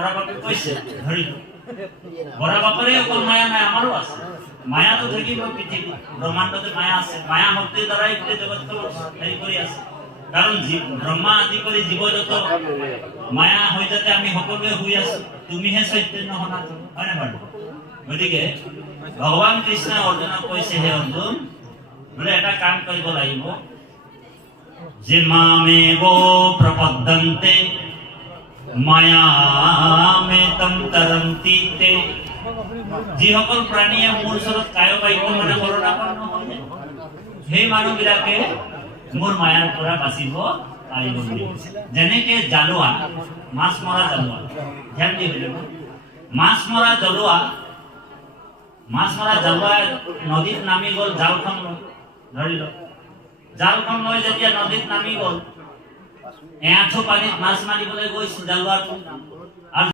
বৰাবাপে কৈছে ধৰি বৰাবাপৰে অকল মায়া নাই, আমাৰো আছে। মায়াটো থাকিব পৃথিৱী ব্ৰহ্মাণ্ডতে মায়া আছে। মায়া শক্তিৰ দ্বাৰাই গোটেই জগতখনৰ হেৰি কৰি আছে। কাৰণ ব্ৰহ্মা আদি কৰি জীৱ যত মায়া হৈ যাতে আমি সকলোৱে শুই আছো, তুমিহে চৈতন্য সনাতন, হয় নে বাৰু? গতিকে ভগৱান কৃষ্ণই অৰ্জুনক কৈছে, হে অৰ্জুন, বোলে এটা কাম কৰিব লাগিব, যে মামেব প্ৰপদ্যন্তে মায়ামেতম তৰন্তি তে। যিসকল প্ৰাণীয়ে মোৰ ওচৰত কায় বাক্য মানে শৰণাপন্ন হৈ যায়, সেই মানুহবিলাকে মোৰ মায়াৰ পৰা বাচিব পাৰিব বুলি। যেনেকে জালুৱা, মাছ মৰা জালুৱা, ধ্যান দি মাছ মৰা জালুৱা নদীত নামি গ'ল, জালখন লৈ ধৰি লওক, জালখন লৈ যেতিয়া নদীত নামি গ'ল, এআঁঠু পানীত মাছ মাৰিবলৈ গৈছিল জালুৱাটো,